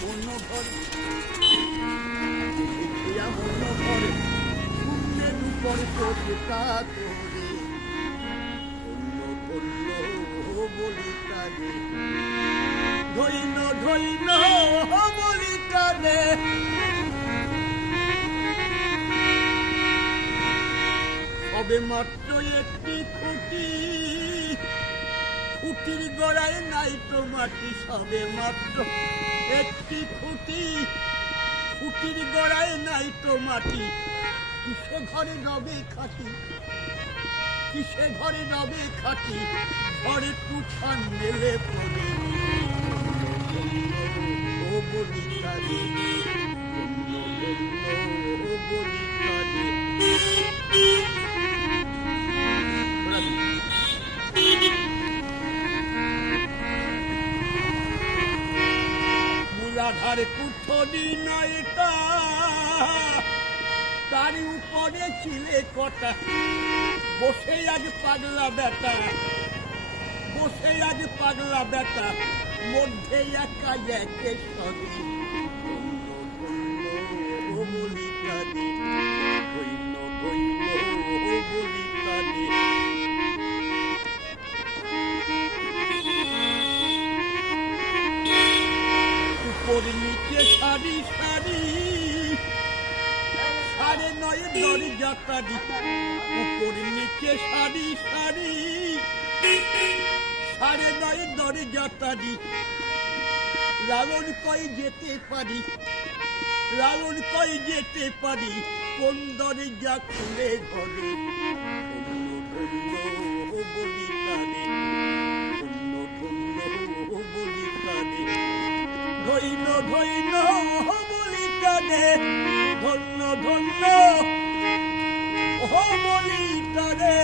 মন ভরে দেখিয়া মন ভরে শূন্যের উপর কোথা করে ধন্য ধন্য বলি তারে ধন্য ধন্য বলি তারে সবে মাত্র একটি খুঁটি খুঁটির গোড়ায় নাই তো মাটি সবে মাত্র একটি খুঁটি খুঁটির গোড়ায় নাই তো মাটি কিসে ঘরে নবে খাটি কিসে ঘরে নবে খাটি ঘরে তুফান মেলে পড়ে ও বলি তারে ও বলি তারে মূলাধার কুঠরি নয়টা তার উপরে ছিলে কটা বসে আজ পাগলা বেটা বসে আজ পাগলা বেটা মধ্যে একা একে সরে বলি কাঁদে বইল বলি কাঁদে উপর নিচে সারি সারি সাড়ে নয় দরজা তারি উপর নিচে সারি সারি সাড়ে নয় দরজা তারি লালন কই যেতে পারি লালন কই যেতে পারি কোন দরজা খুলে ঘরে বলি তারে বলি তারে ধন্য ধন্য বলি তারে ধন্য ধন্য বলি তারে